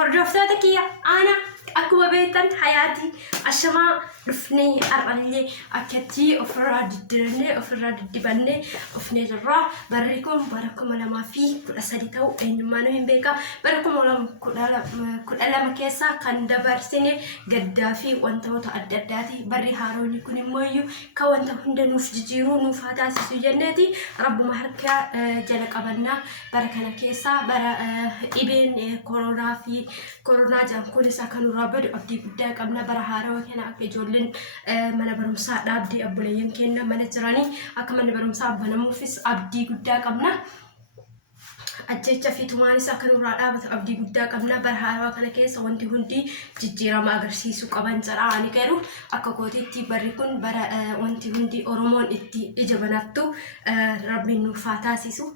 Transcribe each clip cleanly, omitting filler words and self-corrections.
hordoftoota kiyya ana akkuma beektan hayaati ashamaa dhufnee ar'allee akkatti ofirraa diddibanne ofnee jirra. Barri kun bara 2013 ta'u eenyummaa nu hin beeka. Bara 2012 keessa kan dabarsine gaddaa fi wantoota adda addaati. Barri haaroonni kun immoo kan wanta hunda nuuf jijjiiruu nuuf haa taasisu jenneeti rabbuma harka jala qabannaa. Bara kana keessa bara dhibeen koronaa fi koronaa jaankun isaa kan badu abdii guddaa qabna. Bara haarawaa kana akka ijoolleen mana barumsaa dhaabdii abboleeyyan keenya mana jiranii akka mana barumsaa banamuufis abdii guddaa qabna. Ajjecha fi tumaan isaa kan irraa dhaabatu abdii guddaa qabna. Bara haarawaa kana keessa wanti hundi jijjiirama agarsiisuu qaban jedha ani garuu akka gootiitti barri kun bara wanti hundi Oromoon itti ija banattu rabbiin nuuf haa taasisu.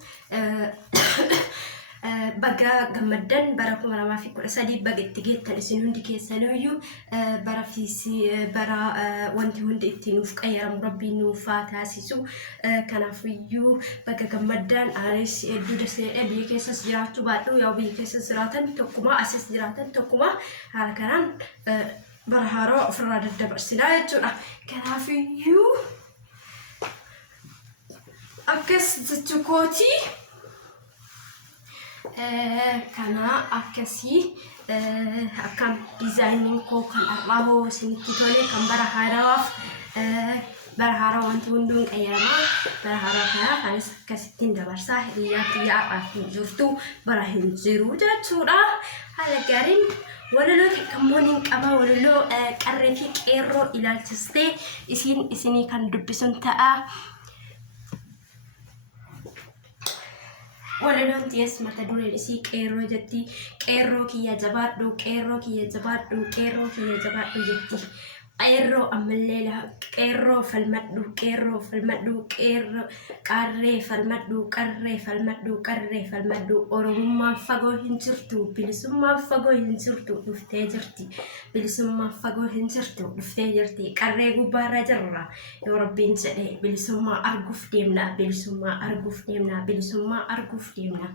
Baga gammaddan bara 2013 baga itti geettan isin hundi keessaniyyuu bara wanti hundi itti nuuf qayyaramu rabbiin nuuf haa taasisu. Kanaafiyyuu baga gammaddan anis hedduu dasee biyya keessas jiraachuu baadhu yaa biyya keessas jiraatan tokkuma asis jiraatan tokkuma haala kanaan bara haarawaa ofirraa daddabarsinaa jechuudha. Kanaafiyyuu akkas jechuu kootii kana akkasii akkam dizaayiniin koo kan arraaboo isinitti tole kan bara haarawaaf bara haarawaa wanti hunduun qayyaramaa. Bara haarawaa kana kanis akkasittiin dabarsaa hiriyaa xiyyaa jirtu bara hin jiru jechuudha. Haala gaariin walaloo kammoon hin qaba. Walaloo qarree fi qeerroo ilaalchistee isinii kan dubbisuun ta'a. Walaloo tiyas mata dureen isii qeerroo jetti. Qeerroo kiyya jabaadhu, qeerroo kiyya jabaadhu, qeerroo kiyya jabaadhu jetti. Qeerroo ammallee qeerroo falmadhu, qeerroo falmadhu, qeerroo qarree falmadhu, qarree falmadhu, qarree falmadhu. Oromummaan fagoo hin jirtu, bilisummaan fagoo hin jirtu, dhuftee jirti. Bilisummaan fagoo hin jirtu, dhuftee jirti. Qarree gubbaarra jirra yoo rabbiin jedhee bilisummaa arguuf deemna, bilisummaa arguuf deemna, bilisummaa arguuf deemna.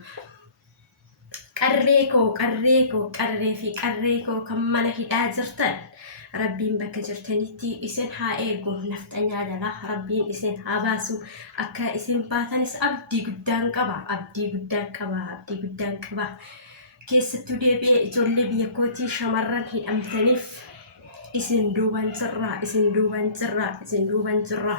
Qarree koo, qarree koo, qarree fi qarree koo kan mana hidhaa jirtan. Rabbiin bakka jirtanitti isin haa eegu nafxanyaa jala rabbiin isin haa baasu. Akka isin baatanis abdii guddaan qaba, abdii guddaan qaba, abdii guddaan qaba. Keessattuu deebi'ee ijoollee biyya kootii shamarran hidhamtaniif isin duuban jirra, isin duuban jirra, isin duuban jirra.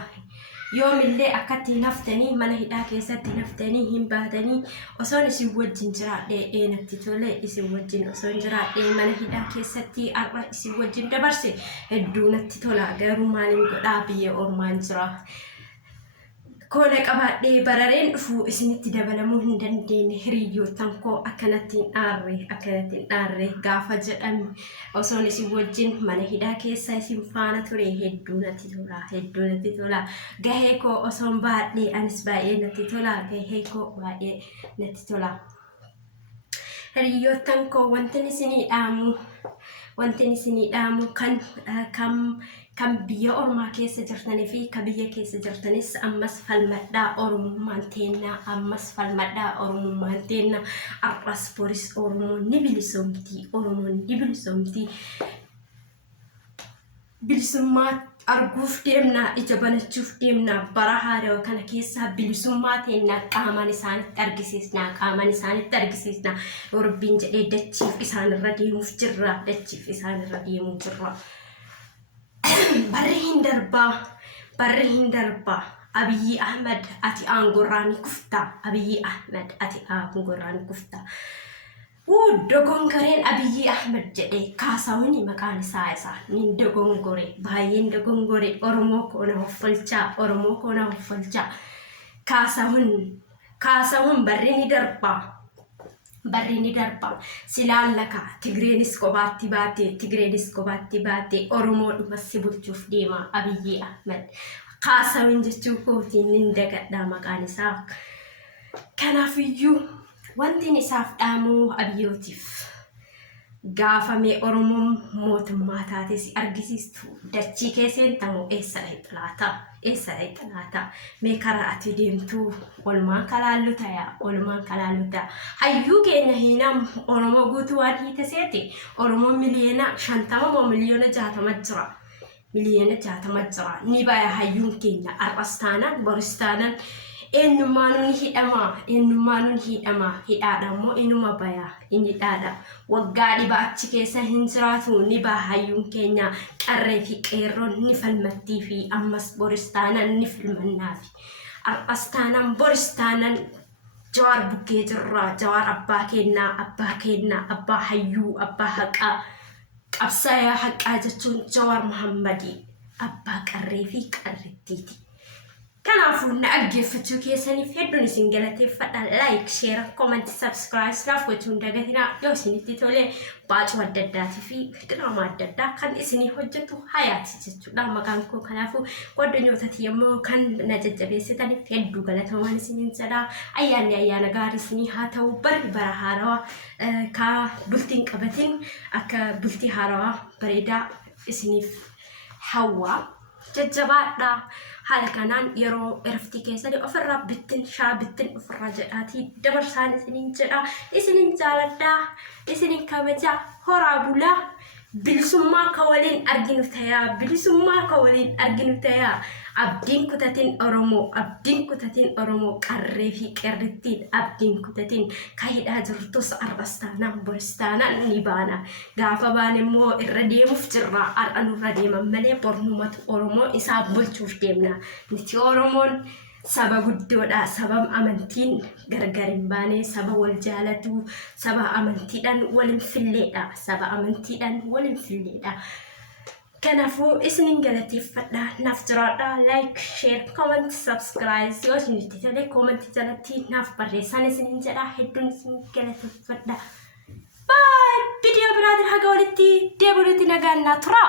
Yoomillee akkatti naftanii mana hidhaa keessatti naftanii hin baatanii osoon isin wajjin jiraadhee natti tole. Isin wajjin osoon jiraadhee mana hidhaa keessatti arra isin wajjin dabarse hedduu natti tola. Garuu maaliin godhaa biyya ormaan jira. Koona qabaadhee barareen dhufu isinitti dabalamuu hin dandeenye. Hiriyyootan koo akkanatti hin dhaarre gaafa jedhame osoon isin wajjin mana hidhaa keessa isin faana ture hedduu natti tola, hedduu natti tola. Gahee koo osoon baadhee anis baay'ee natti tola, gahee koo baay'ee natti tola. Hiriyyootan koo wantin isinii dhaamu kan biyya ormaa keessa jirtanii fi kan biyya keessa jirtanis ammas falmadhaa oromummaan teennaa, ammas falmadhaa oromummaan teennaa. Arras booris oromoon ni bilisoomti, oromoon ni bilisoomti. Bilisummaa arguuf deemnaa, ija banachuuf deemnaa. Bara haarawaa kana keessa bilisummaa teennaa qaamaan isaanitti argisiisnaa, qaamaan isaanitti argisiisnaa. Yoo rabbiin jedhee dachiif isaanirra deemuuf jirra, dachiif isaanirra deemuu jirra. Barri hin darbaa. Abiyyi Ahmed ati aangorraa ni kufta. Abiyyi Ahmed ati aangorraa ni kufta. Dogongoreen Abiyyi Ahmed jedhee kaasawuni maqaan isaa ni dogongore, baay'een dogongore. Oromoo koona hofolchaa, Oromoo koona hofolchaa. Kaasawun barri ni darbaa. Barri ni darba. Silaalaka Tigreenis qobaatti baate Oromoo dhumas bulchuuf deema Abiyyi Ahmed. Kaasawin jechuu kootiin nin dagadhaa maqaan isaa. Kanaafiyyuu wanti isaaf dhaamuu Abiyyootiif gaafamee Oromoon mootummaa taates argisiistu dachii keesseen tamoo eessa dhayxalaata mee karaa ati deemtuu olmaan kalaallu ta'a hayyuu keenya hinam Oromoo guutuu waan hiitaseeti Oromoo miliyoona 50 moo miliyoona 60 jira ni baya hayyuun keenya arqastaanan boristaanan eenyummaan hidhama hidhaadha moo inuma baya inni dhaadha waggaa dhiba achi keessa hin jiraatu ni baa hayyuun keenya qarree fi qeerroon ni falmattii fi ammas boristaanan ni filmannaafi arqastaanan boristaanan Jawaar bukkee jirra Jawaar abbaa keenna abbaa hayyuu abbaa haqaa qabsaa'aa haqaa jechuun Jawaar Muhammadii abbaa qarree fi qarrittiiti. Kanaafuu na dhaggeeffachuu keessaniif hedduun isin galateeffadha. Like, share, comment, subscribe naaf gochuun dagatinaa yoo isinitti tole baacuu adda addaatii fi diraamaa adda addaa kan isinii hojjetu hayaati jechuudha. Maqaan koo kanaafuu waddanyootati yommuu kan na jajjabeessitaniif hedduu galatoomaan isiniin jedha. Ayyaanni ayyaana gaarii isinii haa ta'u bara haarawaa ka bultiin qabatin akka bultii haarawaa bareedaa isiniif hawwaa jajjabaadha. Haala kanaan yeroo erftii keessanii ofirraa bittin ofirraa jedhaatii dabarsaan isiniin jedha isiniin jaaladhaa isiniin kabajaa horaa bulaa bilisummaa ka waliin arginu tayaa abdiin kutatiin Oromoo qarree fi qeerrittiin abdiin kutatiin ka hidhaa jirtus arqastaanaan boristaanaan ni baana gaafa baan immoo irra deemuuf jirra har'a nurra deeman malee bornumatu Oromoo isaa bulchuuf deemna niti Oromoon saba guddoodha saba amantiin gargar hin baane saba wal jaalatu saba amantiidhaan waliin filleedha kanaafuu isiniin galateeffadha naaf jiraadha like share comment subscribe yoo isinitti tole comment jalatti naaf barreessaa isiniin jedha hedduun isiniin galateeffadha bye video biraatiin haga walitti deebinutti nagaan naa tura.